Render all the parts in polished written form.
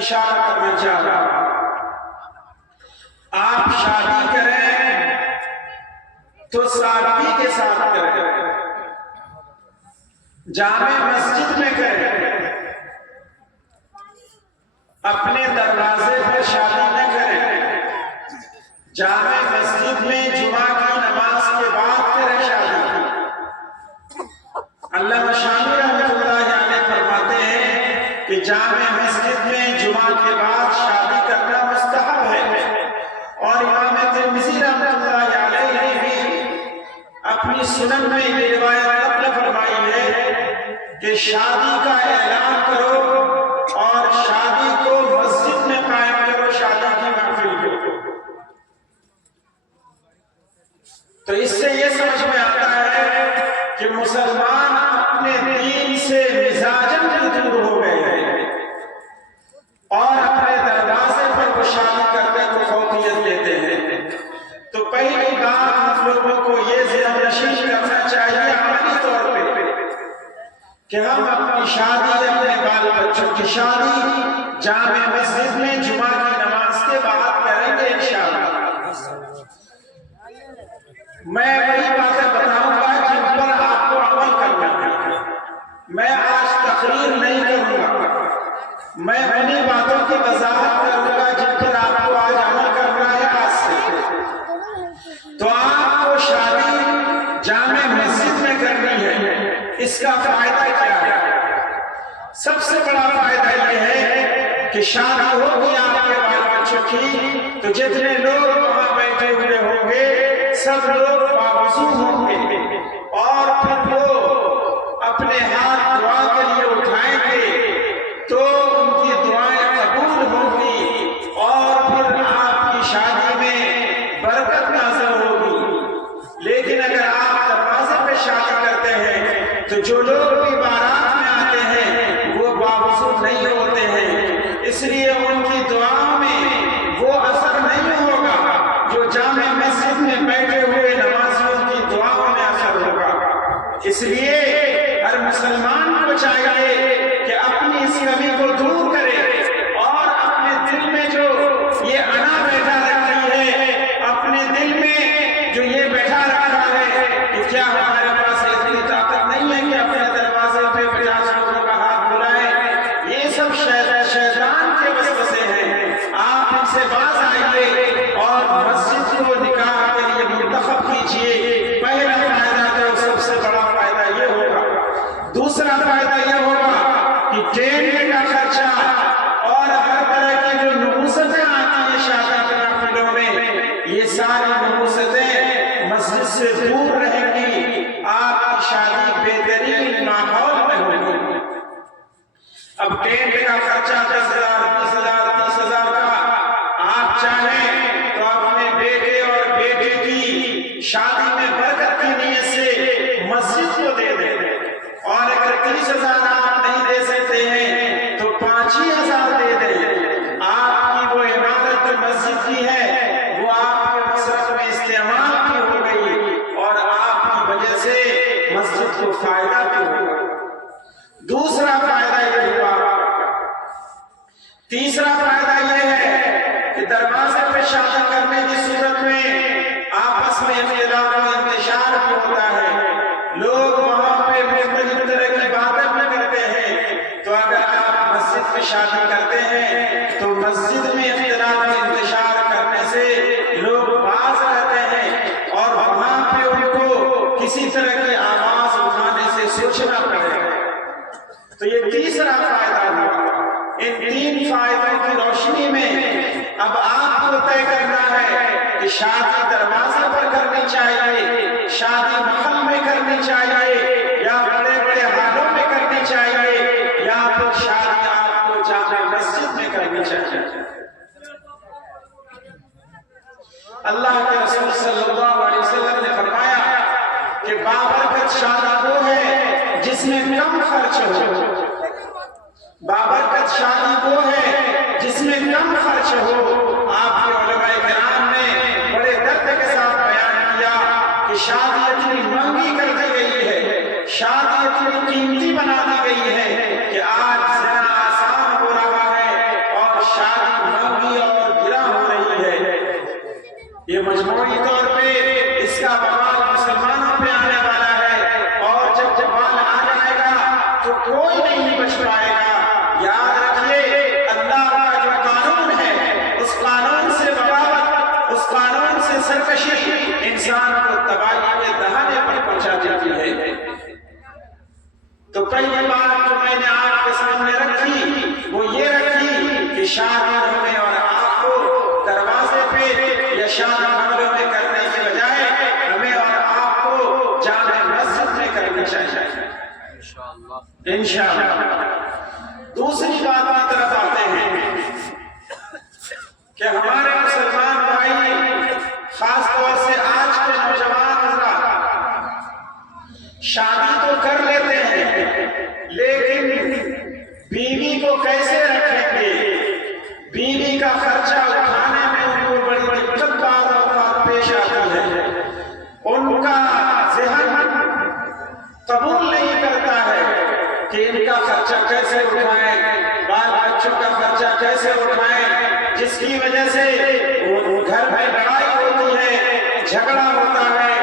اشارہ کرنا چاہ رہا ہوں۔ آپ شادی کریں تو سادگی کے ساتھ کریں، جامع مسجد میں کریں، اپنے دروازے پر شادی نہ کریں، جامع مسجد میں جمعہ کی نماز کے بعد کریں شادی۔ علامہ شامی رحمۃ اللہ علیہ فرماتے ہیں کہ جامع مسجد میں جمعہ کے بعد شادی کرنا مستحب ہے، اور امام ترمذی رحمۃ اللہ علیہ نے بھی اپنی سنن میں یہ روایت نقل فرمائی ہے کہ شادی کا اعلان کرو اور شادی کو مسجد میں قائم کرو، شادی کی محفل کو۔ تو اس سے یہ سمجھ میں آتا ہے کہ مسلمان اپنے دین سے مزاجاً دور ہو گئے ہیں اور اپنے دروازے پر وہ شادی کرنے کو فوقیت دیتے ہیں۔ تو پہلی بات ہم لوگوں کو یہ ذہن نشین کرنا چاہیے عملی طور پہ کہ ہم اپنی شادی، اپنے بال بچوں کی شادی جامع مسجد میں جمعہ کی نماز کے بعد کریں گے انشاءاللہ۔ میں وہی باتیں بتاؤں گا جن پر آپ کو عمل کرنا ہے۔ میں آج تقریر نہیں کروں گا، میں انہی باتوں کی وضاحت کروں گا جن پر آپ کو آج عمل کرنا ہے آج سے۔ تو آپ کو شادی جامع مسجد میں کرنی ہے، اس کا فائدہ کیا ہے؟ سب سے بڑا فائدہ یہ ہے کہ شادی ہوگی آپ کے بال بچوں کی تو جتنے لوگ وہاں بیٹھے ہوئے ہوں گے سب لوگ باوضو ہوں گے، اور پھر وہ اپنے ہاتھ دعا کے لیے اٹھائیں گے تو ان کی دعائیں قبول ہوں گی، اور پھر آپ کی شادی میں برکت نازل ہوگی۔ لیکن اگر آپ دروازے پہ شادی کرتے ہیں تو جو لوگ بھی بارات میں آتے ہیں وہ باوضو نہیں ہوتے ہیں، اس لیے ان کی دعاؤں میں وہ اثر نہیں ہوگا جو جامع مسجد میں بیٹھے ہوئے نمازیوں کی دعاؤں میں اثر ہوگا۔ اس لیے ہر مسلمان کو چاہیے کہ اپنی اس کمی کو دور کرے اور اپنے دل میں جو یہ انا بیٹھا رکھی ہے، اپنے دل میں جو یہ بیٹھا رکھا ہے کہ کیا ہمارے پاس اتنی طاقت نہیں ہے کہ اپنے دروازے پہ 50 لوگوں کا ہاتھ بلائیں، یہ سب شیطان کے وسوسے ہیں۔ آپ ان سے باز آئیے اور مسجد کو نکاح کے لیے منتخب کیجئے۔ پہلا فائدہ جو سب سے بڑا فائدہ یہ ہوگا۔ دوسرا فائدہ یہ ہوگا کہ ٹینٹ کا خرچہ اور ہر طرح کی جو نحوستیں آتی ہیں شادی کے محفلوں میں، یہ ساری نحوستیں مسجد سے دور رہیں گی، آپ کی شادی بہترین ماحول میں ہوگی۔ اب ٹینٹ کا خرچہ 10,000، 20,000، 30,000 کا آپ چاہیں تو اپنے بیٹے اور بیٹے کی شادی میں برکت کی نیت سے مسجد کو دے دیں، اور اگر 30,000 آپ نہیں دے سکتے ہیں تو 5,000 دے دیں۔ آپ کی وہ عبادت جو مسجد کی ہے وہ آپ کے مصرف میں استعمال بھی ہو گئی اور آپ کی وجہ سے مسجد کو فائدہ بھی ہوگا۔ دوسرا فائدہ یہ ہوا۔ تیسرا فائدہ یہ ہے کہ دروازے پہ شادی کرنے کی صورت میں آپس میں اختلاف و انتشار بھی ہوتا ہے، لوگ وہاں پہ مختلف طرح کی باتیں بھی کرتے ہیں۔ تو اگر آپ مسجد میں شادی کرتے ہیں تو مسجد میں اختلاف و انتشار کرنے سے لوگ باز رہتے ہیں اور وہاں پہ ان کو کسی طرح کی آواز اٹھانے سے سوچنا پڑے گا۔ تو یہ تیسرا فائدہ ہوا۔ ان تین فائدوں کی روشنی میں اب آپ کو طے کرنا ہے کہ شادی دروازے پر کرنی چاہیے، شادی محل میں کرنی چاہیے، یا بڑے بڑے ہالوں میں کرنی چاہیے، یا پھر شادی آپ کو جامع مسجد میں کرنی چاہیے۔ اللہ کے رسول صلی اللہ علیہ وسلم نے فرمایا کہ بابرکت شادی وہ ہے جس میں کم خرچ ہو، بابرکت شادی وہ ہے جس میں کم خرچ ہو۔ آپ کے علماء کرام نے بڑے درد کے ساتھ بیان کیا کہ شادی اتنی مہنگی کر دی گئی ہے، شادی اتنی قیمتی بنا دی گئی ہے کہ آج زنا آسان ہو رہا ہے اور انسان کو تباہی کے دہانے پر پہنچا دیتی ہے۔ تو پہلی بات جو میں نے آپ کے سامنے رکھی وہ یہ رکھی کہ شادی ہمیں اور آپ کو دروازے پہ یا شادی بنگلوں میں کرنے کی بجائے ہمیں اور آپ کو جامع مسجد میں کرنی چاہیے انشاءاللہ۔ دوسری بات کی طرف آتے ہیں کہ ہمارے مسلمان بھائی خاص طور سے آج کے نوجوان حضرات شادی تو کر لیتے ہیں لیکن بیوی کو کیسے رکھیں گے، بیوی کا خرچہ اٹھانے میں ان کو بڑی دقت بعض اوقات پیش آتی ہے۔ ان کا ذہن قبول نہیں کرتا ہے کہ ان کا خرچہ کیسے اٹھائیں، بال بچوں کا خرچہ کیسے اٹھائیں، جس کی وجہ سے گھر میں لڑائی ہوتی ہے، جھگڑا ہوتا ہے۔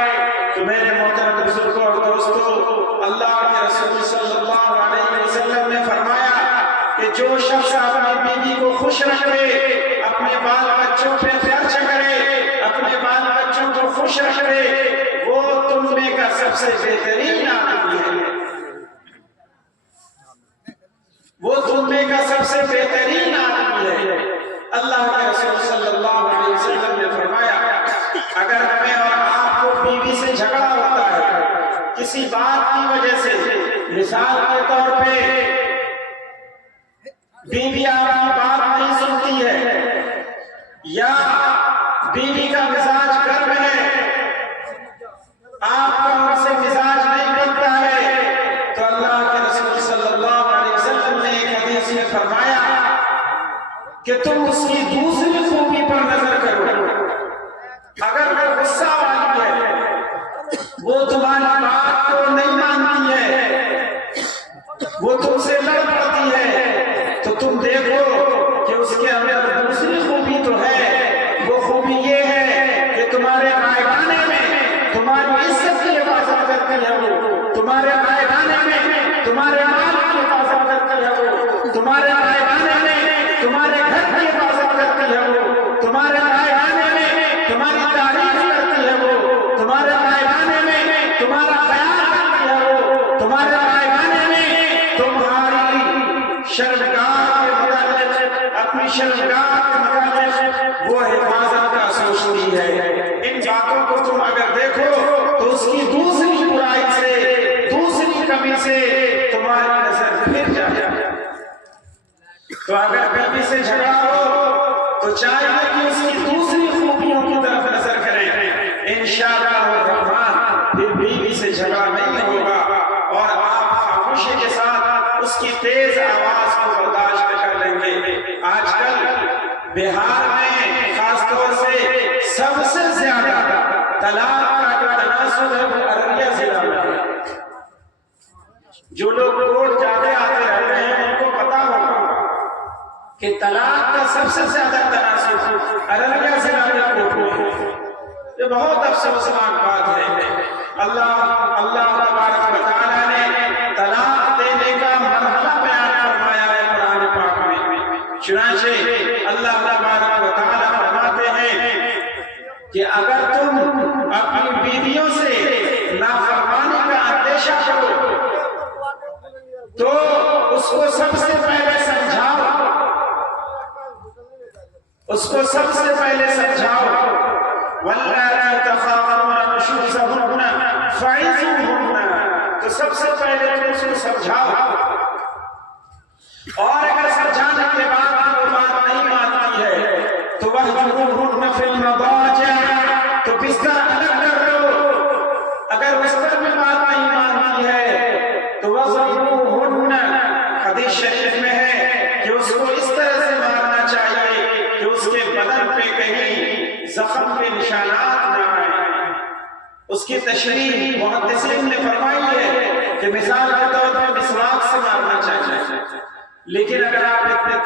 تو میرے محترم بزرگوں اور دوستوں، اللہ کے رسول صلی اللہ علیہ وسلم نے فرمایا کہ جو شخص اپنی بیوی کو خوش رکھے، اپنے بال بچوں پہ خرچ کرے، اپنے بال بچوں کو خوش رکھے، وہ تم میں کا سب سے بہترین آدمی ہے، وہ تم میں کا سب سے بہترین آدمی ہے۔ اللہ کے رسول صلی اللہ علیہ وسلم نے فرمایا اگر ہمیں اور آپ کو بیوی سے جھگڑا ہوتا ہے کسی بات کی وجہ سے، مثال کے طور پہ بیوی آپ کی بات نہیں سنتی ہے یا بیوی کا مزاج گرم ہے، آپ کا ان سے مزاج نہیں بنتا ہے، تو اللہ کے رسول صلی اللہ علیہ وسلم نے ایک حدیث میں فرمایا کہ تم اس کی دوسری خوبی پر نظر کرو، اگر وہ غصہ والی ہے، وہ تمہاری بات کو نہیں مانتی ہے، وہ تم سے لڑ پڑتی ہے، تو تم دیکھو کہ اس کے اندر دوسری خوبی تو ہے، وہ خوبی یہ ہے کہ تمہارے مائبانے میں تمہاری عزت کی حفاظت کرتی ہے، وہ تمہارے مائبانے میں تمہارے مال کی حفاظت کرتی ہے، وہ تمہارے مائبانے میں تمہارے گھر کی حفاظت کرتی ہے، وہ تمہارے مائبانے میں تمہاری تعریف کرتی ہے، وہ تمہارے مائبانے میں تمہارا خیال کرتی ہے، وہ تمہارے مائبانے میں تمہاری شرمگاہ کے متعلق، اپنی شرمگاہ کے متعلق وہ حفاظت کا سوچتی ہے۔ ان باتوں کو تم اگر دیکھو تو اس کی دوسری برائی سے، دوسری کمی سے تمہاری نظر پھر جائے۔ تو اگر بیوی سے جھگڑا ہو تو چاہیے کہ اس کی دوسری خوبیوں کی طرف نظر کریں، انشاءاللہ الرحمن پھر بیوی سے جھگڑا نہیں ہوگا اور آپ خاموشی کے ساتھ اس کی تیز آواز کو برداشت کر لیں گے۔ آج کل بہار میں خاص طور سے سب سے زیادہ طلاق کا جو تناسب ہے وہ ارریہ ضلع میں ہے۔ جو لوگ کوٹ جاتے آتے رہتے ہیں ان کو پتا ہوگا کہ طلاق کا سب سے زیادہ تناسب ارریہ ضلع کے کوٹ میں ہے۔ یہ بہت افسوسناک بات ہے۔ اللہ تبارک و تعالیٰ نے طلاق دینے کا مرحلہ بیان فرمایا ہے قرآن پاک میں۔ چنانچہ اللہ تبارک و تعالیٰ فرماتے ہیں کہ اگر تم اپنی بیویوں سے نافرمانی کا اندیشہ کرو تو اس کو سب سے پہلے سمجھاؤ، اس کو سب سے پہلے سمجھاؤ، وَاللَّاتِي تَخَافُونَ نُشُوزَهُنَّ فَعِظُوهُنَّ، تو سب سے پہلے تم اس کو سمجھاؤ، اور اگر سمجھانے کے بعد وہ بات نہیں مانتی ہے تو وَاهْجُرُوهُنَّ فِي الْمَضَاجِعِ، تو بستر الگ کر دو، اگر بستر میں بات نہیں مانتی ہے تو وَاضْرِبُوهُنَّ، حدیث شریف میں ہے کہ اس کو اس طرح سے مارنا چاہیے کہ اس کے بدن پہ کہیں زخم کے نشانات نہ آئیں۔ اس کی تشریح محدثین نے فرمائی ہے کہ مثال کے طور پر مسواک سے مارنا چاہیے، لیکن اگر آپ اتنے